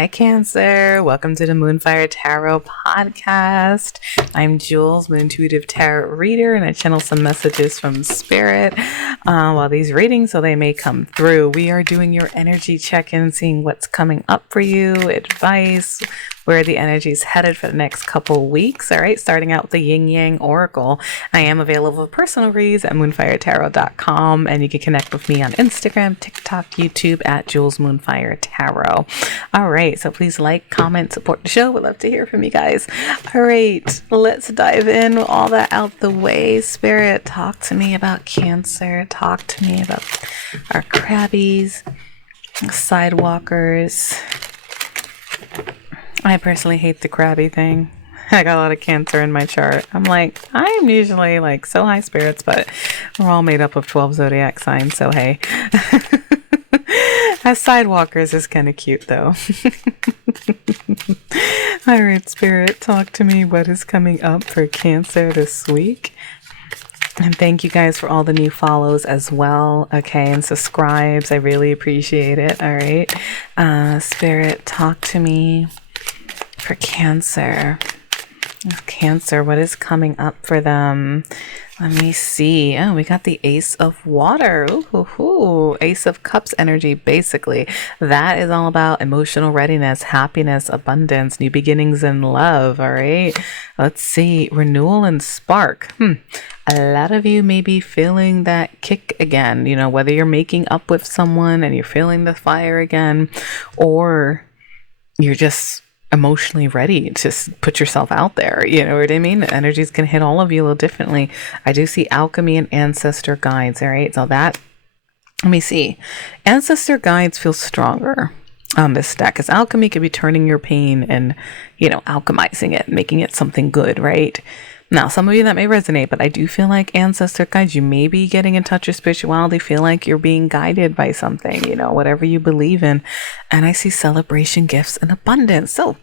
Hi, Cancer. Welcome to the Moonfire Tarot podcast. I'm Jules, an intuitive tarot reader, and I channel some messages from Spirit while these readings, so they may come through. We are doing your energy check-in, seeing what's coming up for you, advice, where the energy is headed for the next couple weeks. All right, starting out with the Yin Yang Oracle. I am available for personal reads at moonfiretarot.com, and you can connect with me on Instagram, TikTok, YouTube at Jules Moonfire Tarot. All right, so please like, comment, support the show. We'd love to hear from you guys. All right, let's dive in. All that out the way. Spirit, talk to me about Cancer. Talk to me about our crabbies, sidewalkers. I personally hate the crabby thing. I got a lot of Cancer in my chart. I'm usually like so high spirits, but we're all made up of 12 zodiac signs, so hey. As sidewalkers is kind of cute though. All right, Spirit, talk to me. What is coming up for Cancer this week? And thank you guys for all the new follows as well. Okay, and subscribes. I really appreciate it. All right. Spirit, talk to me for Cancer. Cancer, what is coming up for them? Let me see. Oh, we got the Ace of Water. Ooh, Ace of Cups energy, basically. That is all about emotional readiness, happiness, abundance, new beginnings in love, all right? Let's see. Renewal and spark. A lot of you may be feeling that kick again, you know, whether you're making up with someone and you're feeling the fire again, or you're just emotionally ready to put yourself out there. You know what I mean? The energies can hit all of you a little differently. I do see alchemy and ancestor guides. All right. So that, let me see. Ancestor guides feel stronger on this deck, because alchemy could be turning your pain and, you know, alchemizing it, making it something good, right? Now, some of you that may resonate, but I do feel like ancestor guides, you may be getting in touch with spirituality, feel like you're being guided by something, you know, whatever you believe in. And I see celebration, gifts, and abundance. So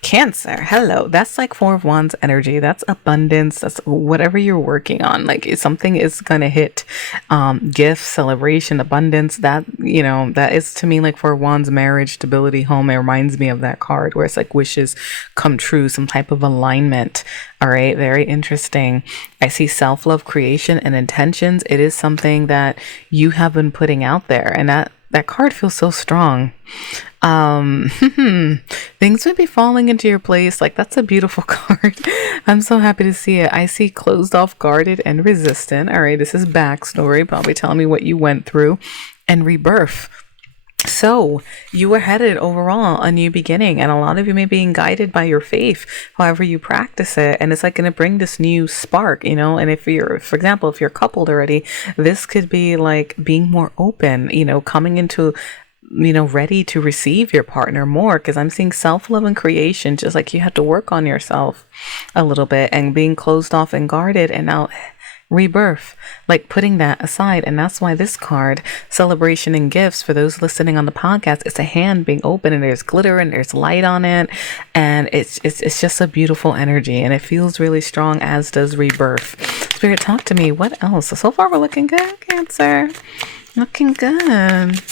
Cancer, hello. That's like Four of Wands energy. That's abundance. That's whatever you're working on. Like something is going to hit gifts, celebration, abundance. That, you know, that is to me like Four of Wands, marriage, stability, home. It reminds me of that card where it's like wishes come true, some type of alignment. All right. Very interesting. I see self-love, creation, and intentions. It is something that you have been putting out there, and that card feels so strong. Things would be falling into your place. Like, that's a beautiful card. I'm so happy to see it. I see closed off, guarded, and resistant. All right, this is backstory, probably telling me what you went through, and rebirth. So you were headed overall a new beginning, and a lot of you may be being guided by your faith, however you practice it. And it's like going to bring this new spark, you know. And if you're, for example, if you're coupled already, this could be like being more open, you know, coming into, you know, ready to receive your partner more, because I'm seeing self-love and creation, just like you have to work on yourself a little bit, and being closed off and guarded, and now rebirth, like putting that aside. And that's why this card, celebration and gifts, for those listening on the podcast, it's a hand being open, and there's glitter and there's light on it, and it's just a beautiful energy, and it feels really strong, as does rebirth. Spirit, talk to me. What else? So far we're looking good, Cancer. Looking good.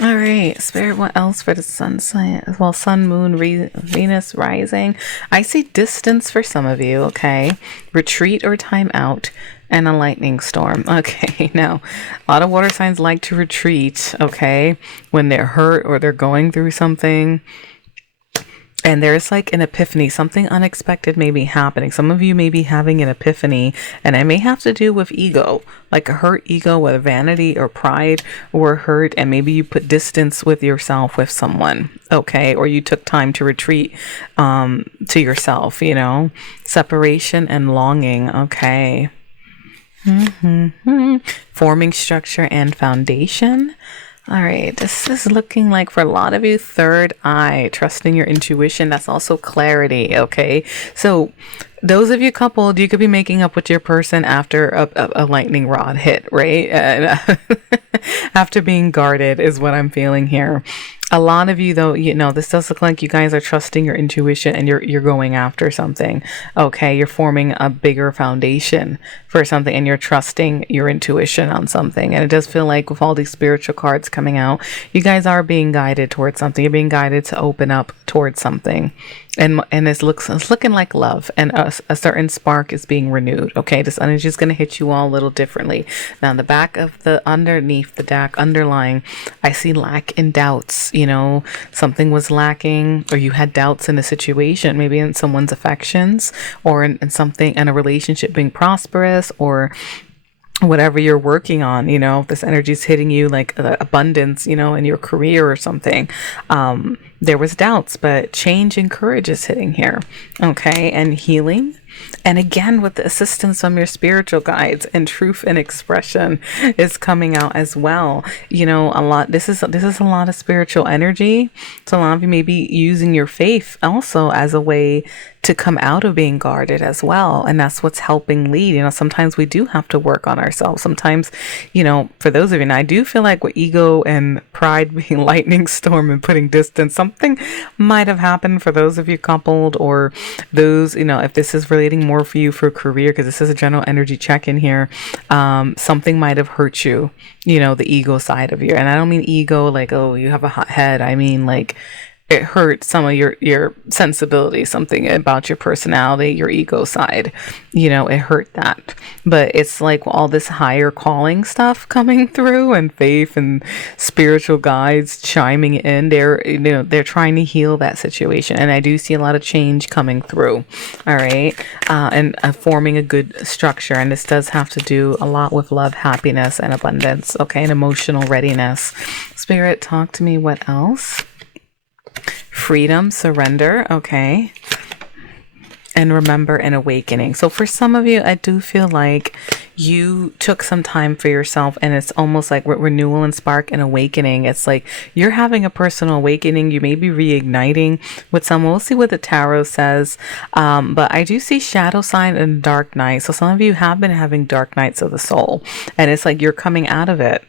All right, Spirit, what else for the sun sign? Well, sun, moon, Venus rising. I see distance for some of you, okay? Retreat or time out, and a lightning storm. Okay, now, a lot of water signs like to retreat, okay? When they're hurt or they're going through something. And there's like an epiphany, something unexpected may be happening. Some of you may be having an epiphany, and it may have to do with ego, like a hurt ego, whether vanity or pride or hurt. And maybe you put distance with yourself with someone, okay? Or you took time to retreat to yourself, you know, separation and longing, okay? Forming structure and foundation. All right, this is looking like for a lot of you, third eye, trusting your intuition. That's also clarity, okay? So those of you coupled, you could be making up with your person after a lightning rod hit, right? after being guarded is what I'm feeling here. A lot of you, though, this does look like you guys are trusting your intuition and you're going after something. Okay, you're forming a bigger foundation for something and you're trusting your intuition on something. And it does feel like with all these spiritual cards coming out, you guys are being guided towards something. You're being guided to open up towards something. And it's looking like love, and a certain spark is being renewed. Okay, this energy is going to hit you all a little differently. Now, in the back of the underneath the deck, underlying, I see lack and doubts. Something was lacking, or you had doubts in a situation, maybe in someone's affections, or in something, in a relationship being prosperous, or whatever you're working on. This energy is hitting you like abundance, in your career or something. There was doubts, but change and courage is hitting here. Okay. And healing. And again, with the assistance from your spiritual guides, and truth and expression is coming out as well. This is a lot of spiritual energy. So a lot of you may be using your faith also as a way to come out of being guarded as well. And that's what's helping lead. Sometimes we do have to work on ourselves. Sometimes, for those of you, and I do feel like with ego and pride being lightning storm and putting distance, something might have happened for those of you coupled, or those, if this is relating more for you for career, because this is a general energy check in here. Something might have hurt you, the ego side of you. And I don't mean ego like, oh, you have a hot head. I mean like, it hurt some of your sensibility, something about your personality, your ego side, it hurt that. But it's like all this higher calling stuff coming through, and faith and spiritual guides chiming in. They're trying to heal that situation. And I do see a lot of change coming through. All right. And forming a good structure. And this does have to do a lot with love, happiness, and abundance. Okay. And emotional readiness. Spirit, talk to me. What else? Freedom, surrender, okay. And remember, an awakening. So for some of you, I do feel like you took some time for yourself, and it's almost like renewal and spark and awakening. It's like you're having a personal awakening. You may be reigniting with someone. We'll see what the tarot says. But I do see shadow sign and dark night. So some of you have been having dark nights of the soul, and it's like you're coming out of it.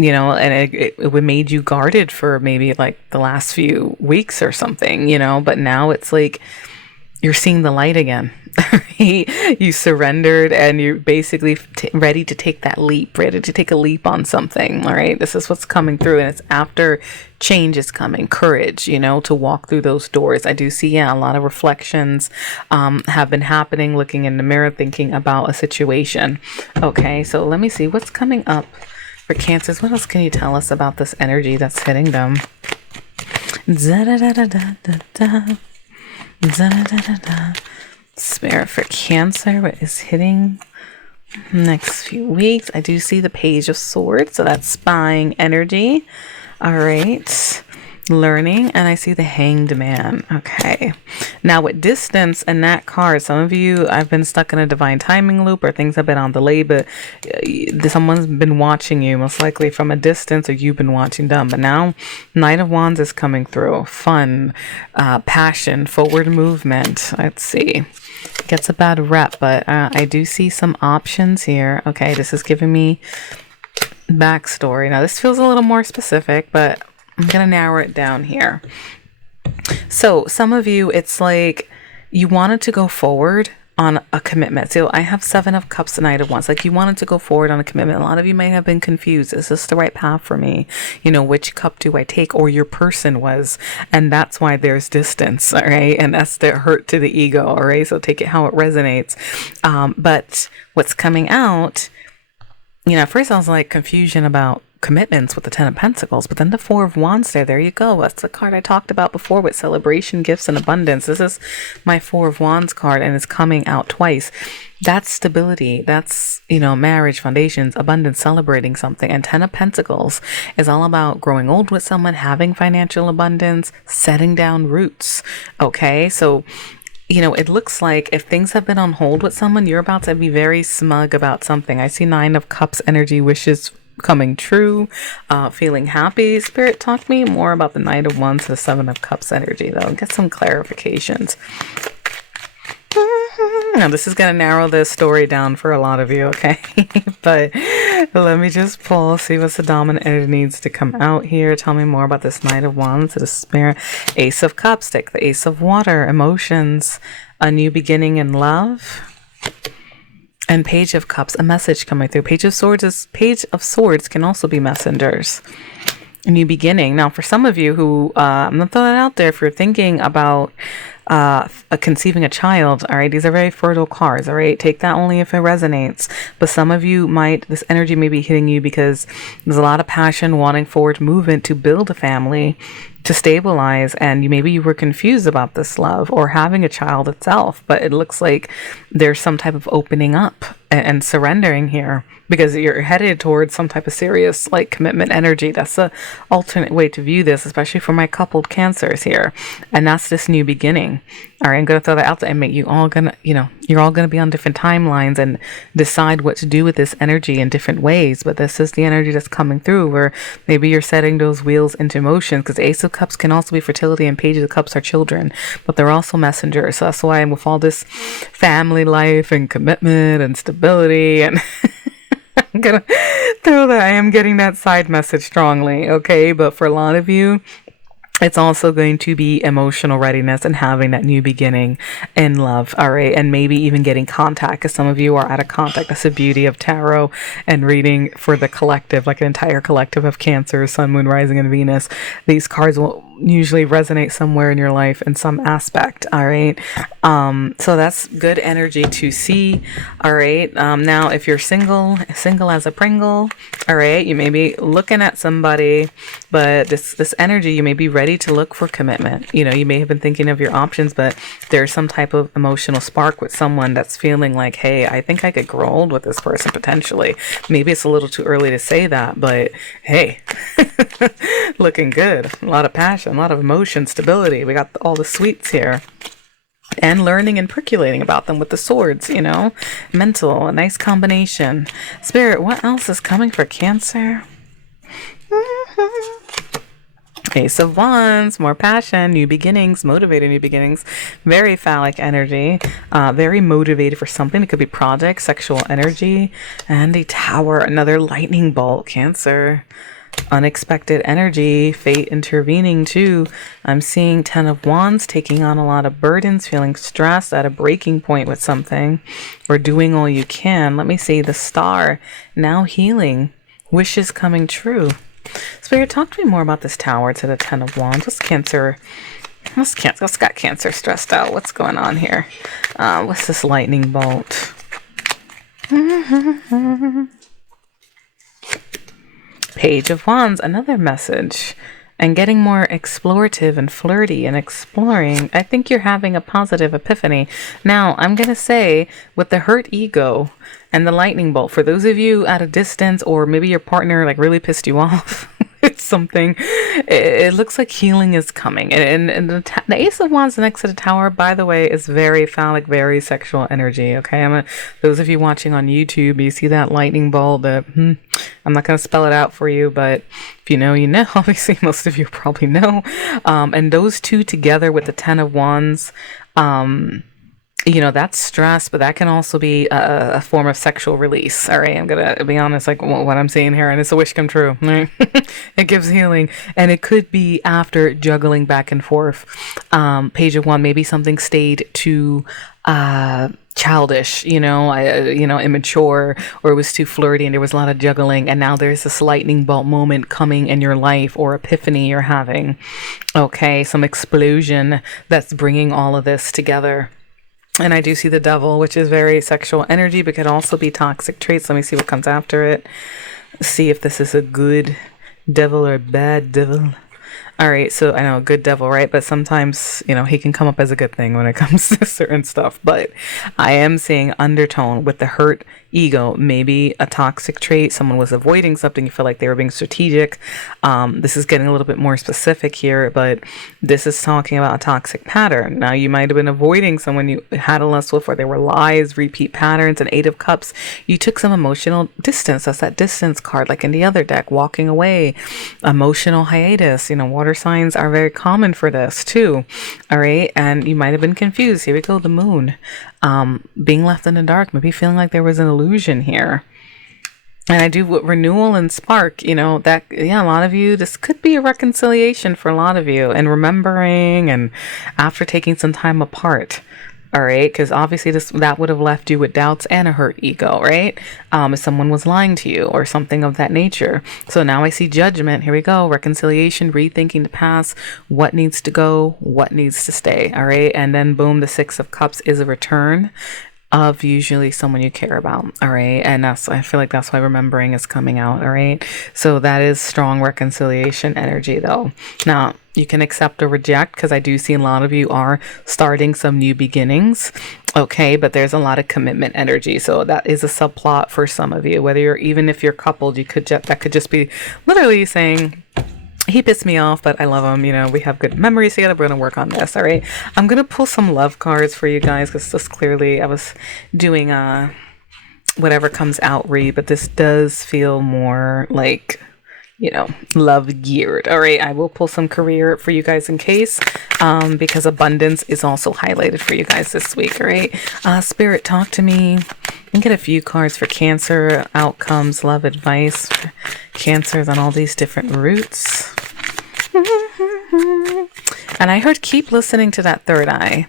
And it made you guarded for maybe like the last few weeks or something, but now it's like you're seeing the light again. You surrendered, and you're basically ready to take that leap, ready to take a leap on something. All right. This is what's coming through. And it's after change is coming, courage, to walk through those doors. I do see, a lot of reflections have been happening, looking in the mirror, thinking about a situation. Okay. So let me see what's coming up. For Cancers, what else can you tell us about this energy that's hitting them? Spirit for Cancer, what is hitting next few weeks? I do see the Page of Swords, so that's spying energy. All right. Learning, and I see the Hanged Man. Okay. Now with distance and that card, some of you, I've been stuck in a divine timing loop, or things have been on delay, but someone's been watching you, most likely from a distance, or you've been watching them. But now Knight of Wands is coming through. Fun, passion, forward movement. Let's see. Gets a bad rep, but I do see some options here. Okay, this is giving me backstory. Now this feels a little more specific, but I'm going to narrow it down here. So some of you, it's like you wanted to go forward on a commitment. So I have 7 of Cups and Knight of Wands. Like you wanted to go forward on a commitment. A lot of you may have been confused. Is this the right path for me? Which cup do I take? Or your person was. And that's why there's distance. All right. And that's the hurt to the ego. All right. So take it how it resonates. But what's coming out, at first I was like confusion about commitments with the 10 of Pentacles, but then the 4 of Wands there you go. That's the card I talked about before with celebration, gifts, and abundance. This is my 4 of Wands card, and it's coming out twice. That's stability. That's, marriage, foundations, abundance, celebrating something. And 10 of Pentacles is all about growing old with someone, having financial abundance, setting down roots. Okay. So it looks like if things have been on hold with someone, you're about to be very smug about something. I see 9 of Cups energy, wishes coming true, feeling happy. Spirit, talk to me more about the Knight of Wands, the 7 of Cups energy, though. Get some clarifications. Now, this is going to narrow this story down for a lot of you, okay? But Let me just pull, see what's the dominant energy needs to come out here. Tell me more about this Knight of Wands, the Spirit, Ace of Cups, take the Ace of Water, emotions, a new beginning in love, and Page of Cups, a message coming through. Page of Swords can also be messengers. A new beginning. Now, for some of you who, I'm going to throw that out there, if you're thinking about conceiving a child, all right, these are very fertile cards, all right, take that only if it resonates. But some of you this energy may be hitting you because there's a lot of passion, wanting forward movement to build a family, to stabilize, and maybe you were confused about this love or having a child itself, but it looks like there's some type of opening up and surrendering here, because you're headed towards some type of serious like commitment energy. That's the alternate way to view this, especially for my coupled Cancers here. And that's this new beginning. All right, I'm going to throw that out there and make you all gonna, you're all going to be on different timelines and decide what to do with this energy in different ways. But this is the energy that's coming through where maybe you're setting those wheels into motion, because Ace of Cups can also be fertility and Page of Cups are children, but they're also messengers. So that's why with all this family life and commitment and stability and I'm gonna throw that. I am getting that side message strongly, okay? But for a lot of you, it's also going to be emotional readiness and having that new beginning in love, all right? And maybe even getting contact, because some of you are out of contact. That's the beauty of tarot and reading for the collective, like an entire collective of Cancer, Sun, Moon, Rising, and Venus. These cards will usually resonate somewhere in your life in some aspect, all right? So that's good energy to see, all right? Now, if you're single as a Pringle, all right, you may be looking at somebody, but this energy, you may be ready to look for commitment. You may have been thinking of your options, but there's some type of emotional spark with someone that's feeling like, hey, I think I could grow old with this person potentially. Maybe it's a little too early to say that, but hey, looking good. A lot of passion, a lot of emotion, stability. We got all the sweets here. And learning and percolating about them with the swords, mental, a nice combination. Spirit, what else is coming for Cancer? Ace of Wands, more passion, new beginnings, motivated new beginnings, very phallic energy, very motivated for something. It could be project, sexual energy, and a Tower, another lightning bolt, Cancer. Unexpected energy, fate intervening too. I'm seeing 10 of Wands, taking on a lot of burdens, feeling stressed, at a breaking point with something, or doing all you can. Let me see, the Star, now healing, wishes coming true. Spirit, talk to me more about this Tower to the 10 of Wands. What's got Cancer stressed out? What's going on here? What's this lightning bolt? Page of Wands, another message, and getting more explorative and flirty and exploring. I think you're having a positive epiphany. Now, I'm going to say with the hurt ego and the lightning bolt, for those of you at a distance, or maybe your partner like really pissed you off, it's something, it looks like healing is coming. And the Ace of Wands next to the Tower, by the way, is very phallic, very sexual energy, okay? Those of you watching on YouTube, you see that lightning bolt, I'm not going to spell it out for you, but if you know, you know. Obviously, most of you probably know. And those two together with the 10 of Wands, that's stress, but that can also be a form of sexual release. All right, I'm going to be honest, like what I'm seeing here, and it's a wish come true. Right? It gives healing, and it could be after juggling back and forth. Page of Wands, maybe something stayed too childish, immature, or it was too flirty and there was a lot of juggling, and now there's this lightning bolt moment coming in your life, or epiphany you're having. Okay, some explosion that's bringing all of this together. And I do see the Devil, which is very sexual energy, but could also be toxic traits. Let me see what comes after it. See if this is a good devil or a bad devil. All right, so I know, good devil, right? But sometimes, he can come up as a good thing when it comes to certain stuff. But I am seeing undertone with the hurt ego, maybe a toxic trait. Someone was avoiding something. You feel like they were being strategic. This is getting a little bit more specific here, but this is talking about a toxic pattern. Now, you might have been avoiding someone you had a lust with, or there were lies, repeat patterns, and 8 of Cups. You took some emotional distance. That's that distance card, like in the other deck, walking away, emotional hiatus. Water signs are very common for this too. All right. And you might have been confused. Here we go. The Moon, being left in the dark, maybe feeling like there was an illusion here. And I do with renewal and spark, you know, that, yeah, a lot of you, this could be a reconciliation for a lot of you, and remembering, and after taking some time apart. All right, because obviously that would have left you with doubts and a hurt ego, right? If someone was lying to you or something of that nature. So now I see judgment. Here we go. Reconciliation, rethinking the past, what needs to go, what needs to stay. All right, and then boom, the Six of Cups is a return of usually someone you care about. All right, and I feel like that's why remembering is coming out. All right, so that is strong reconciliation energy, though. Now you can accept or reject, because I do see a lot of you are starting some new beginnings. Okay, but there's a lot of commitment energy, so that is a subplot for some of you. Whether even if you're coupled, you could that could just be literally saying, he pissed me off, but I love him. You know, we have good memories together. We're going to work on this. All right. I'm going to pull some love cards for you guys, because this clearly, I was doing whatever comes out read, but this does feel more like, you know, love geared. All right. I will pull some career for you guys in case, because abundance is also highlighted for you guys this week. All right. Spirit, talk to me. And get a few cards for Cancer, outcomes, love advice for Cancers on all these different routes. And I heard keep listening to that third eye.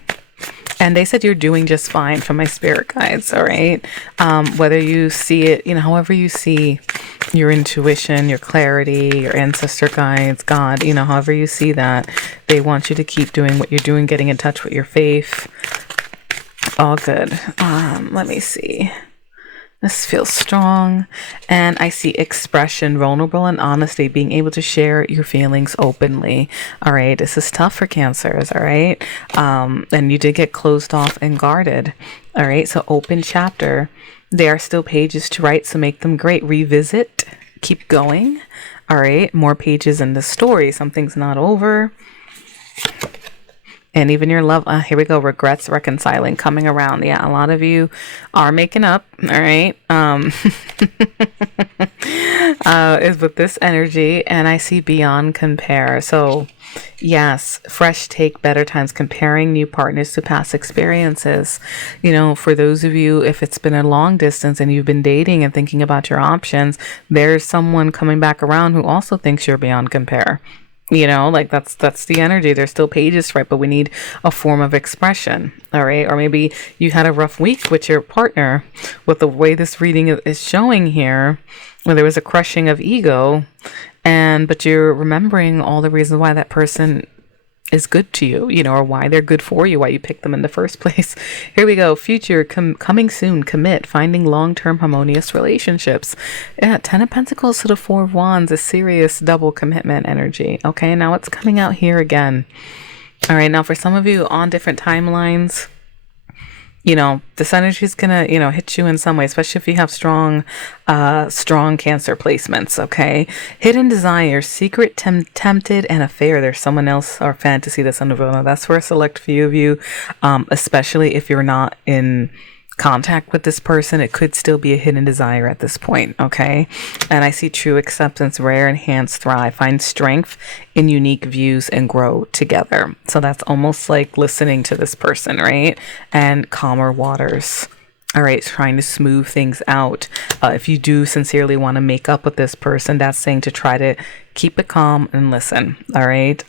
And they said you're doing just fine from my spirit guides, all right? Whether you see it, you know, however you see your intuition, your clarity, your ancestor guides, God, you know, however you see that, they want you to keep doing what you're doing, getting in touch with your faith. All good. Let me see. This feels strong. And I see expression, vulnerable and honesty, being able to share your feelings openly. All right. This is tough for Cancers. All right. And you did get closed off and guarded. All right. So open chapter. There are still pages to write, so make them great. Revisit. Keep going. All right. More pages in the story. Something's not over. And even your love, here we go, regrets, reconciling, coming around. Yeah, a lot of you are making up, all right? Is with this energy, and I see beyond compare. So, yes, fresh take, better times, comparing new partners to past experiences. You know, for those of you, if it's been a long distance and you've been dating and thinking about your options, there's someone coming back around who also thinks you're beyond compare. You know, like that's the energy. There's still pages, right? But we need a form of expression. All right. Or maybe you had a rough week with your partner, with the way this reading is showing here, where there was a crushing of ego, but you're remembering all the reasons why that person is good to you, you know, or why they're good for you, why you picked them in the first place. Here we go. Future, coming soon, commit, finding long-term harmonious relationships. Yeah, 10 of Pentacles to the 4 of Wands, a serious double commitment energy. Okay, now it's coming out here again. All right, now for some of you on different timelines, you know, this energy is going to, you know, hit you in some way, especially if you have strong Cancer placements, okay? Hidden desire, secret, tempted, and affair. There's someone else or fantasy that's unrevealed. That's for a select few of you, especially if you're not in contact with this person. It could still be a hidden desire at this point, okay? And I see true acceptance, rare, enhance, thrive, find strength in unique views and grow together. So that's almost like listening to this person, right? And calmer waters. All right, trying to smooth things out. If you do sincerely want to make up with this person, that's saying to try to keep it calm and listen. All right.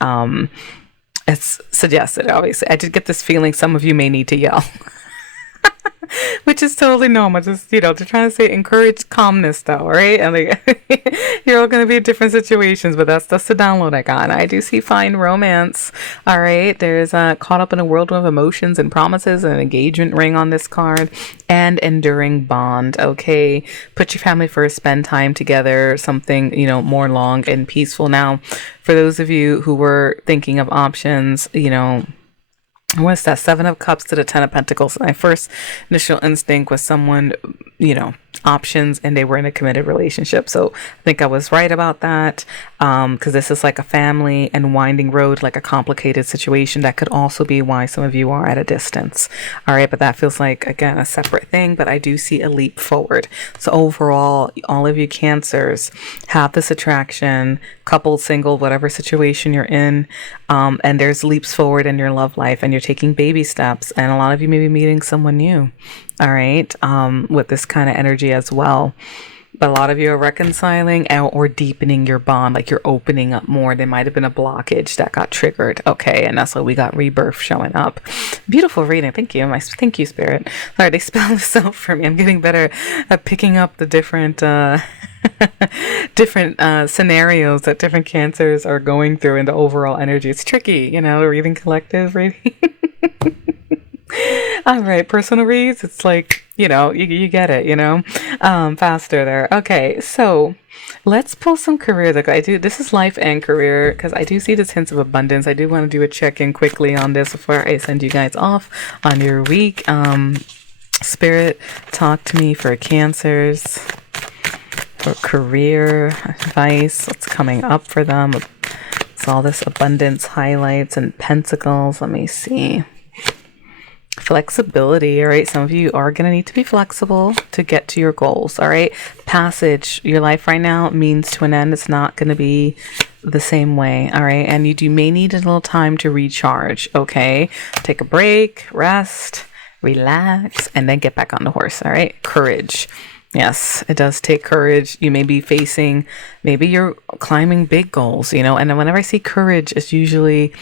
It's suggested, obviously. I did get this feeling some of you may need to yell. Which is totally normal. Just, you know, they're trying to say encourage calmness though, right? And like, you're all going to be in different situations, but that's the download I got. And I do see fine romance. All right. There's caught up in a whirlwind of emotions and promises, an engagement ring on this card, and enduring bond. Okay. Put your family first, spend time together, something, you know, more long and peaceful. Now, for those of you who were thinking of options, you know, what's that? 7 of Cups to the 10 of Pentacles. My first initial instinct was someone, you know, options, and they were in a committed relationship. So I think I was right about that, because this is like a family and winding road, like a complicated situation. That could also be why some of you are at a distance. All right, but that feels like, again, a separate thing, but I do see a leap forward. So overall, all of you Cancers have this attraction, coupled, single, whatever situation you're in, and there's leaps forward in your love life, and you're taking baby steps, and a lot of you may be meeting someone new. All right, with this kind of energy as well. a lot of you are reconciling or deepening your bond, like you're opening up more. There might have been a blockage that got triggered. Okay, and that's why we got rebirth showing up. Beautiful reading. Thank you. Thank you, Spirit. Sorry, they spelled this out for me. I'm getting better at picking up the different scenarios that different cancers are going through in the overall energy. It's tricky, reading collective reading. All right, personal reads, it's like, you get it, faster there. Okay, so let's pull some career. This is life and career, because I do see this hints of abundance. I do want to do a check-in quickly on this before I send you guys off on your week. Spirit, talk to me for Cancers, for career advice. What's coming up for them? It's all this abundance highlights and pentacles. Let me see. Flexibility. All right, some of you are going to need to be flexible to get to your goals. All right, passage. Your life right now means to an end. It's not going to be the same way. All right, and you may need a little time to recharge. Okay, take a break, rest, relax, and then get back on the horse. All right, courage. Yes, it does take courage. You may be facing, maybe you're climbing big goals, and then whenever I see courage, it's usually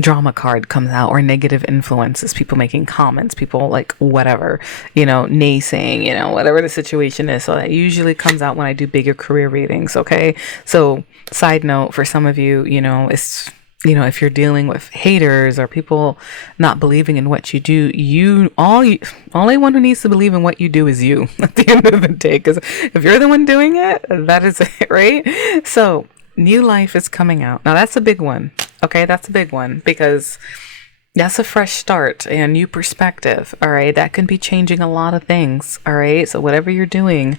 drama card comes out, or negative influences, people making comments, people like whatever, naysaying, whatever the situation is. So that usually comes out when I do bigger career readings. Okay. So side note for some of you, it's, if you're dealing with haters or people not believing in what you do, only one who needs to believe in what you do is you at the end of the day. Because if you're the one doing it, that is it, right? So new life is coming out. Now that's a big one. Okay, that's a big one, because that's a fresh start and a new perspective. All right, that can be changing a lot of things. All right, so whatever you're doing,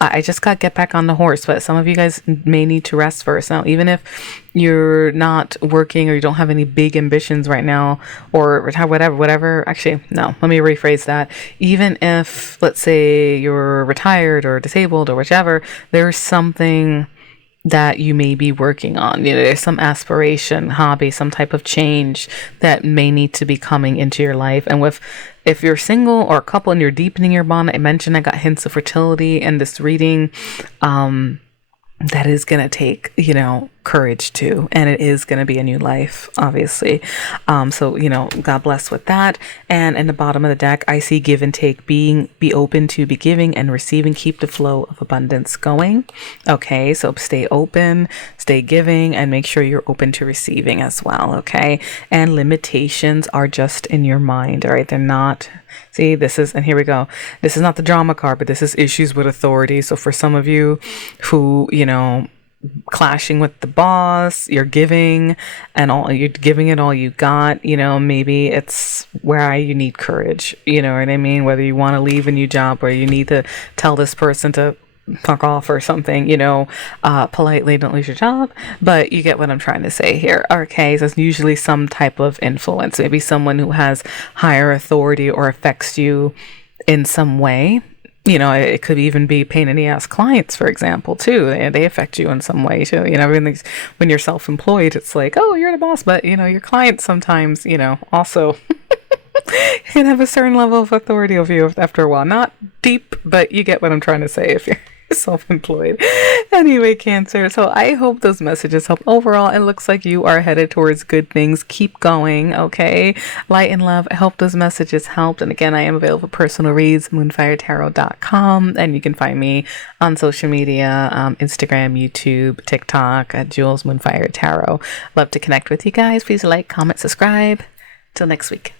I just got to get back on the horse, but some of you guys may need to rest first. Now, even if you're not working or you don't have any big ambitions right now, or retire, whatever, actually, no, let me rephrase that. Even if, let's say, you're retired or disabled or whichever, there's something that you may be working on. There's some aspiration, hobby, some type of change that may need to be coming into your life. And if you're single or a couple and you're deepening your bond, I mentioned I got hints of fertility in this reading. That is going to take, courage too. And it is going to be a new life, obviously. So, God bless with that. And in the bottom of the deck, I see give and take, be open to be giving and receiving, keep the flow of abundance going. Okay. So stay open, stay giving, and make sure you're open to receiving as well. Okay. And limitations are just in your mind. All right. They're not. See, and here we go. This is not the drama card, but this is issues with authority. So for some of you who, clashing with the boss, you're giving it all you got, maybe it's where you need courage, you know what I mean? Whether you want to leave a new job or you need to tell this person to fuck off or something, politely, don't lose your job, but you get what I'm trying to say here. Okay, so it's usually some type of influence, maybe someone who has higher authority or affects you in some way. It could even be pain in the ass clients, for example, too. They affect you in some way too. When you're self-employed, it's like, oh, you're the boss, but your clients sometimes, also can have a certain level of authority over you after a while. Not deep, but you get what I'm trying to say if you're self-employed. Anyway, Cancer, so I hope those messages help. Overall, it looks like you are headed towards good things. Keep going, okay? Light and love. I hope those messages helped. And again, I am available for personal reads, moonfiretarot.com, and you can find me on social media, Instagram, YouTube, TikTok at Jules Moonfire Tarot. Love to connect with you guys. Please like, comment, subscribe. Till next week.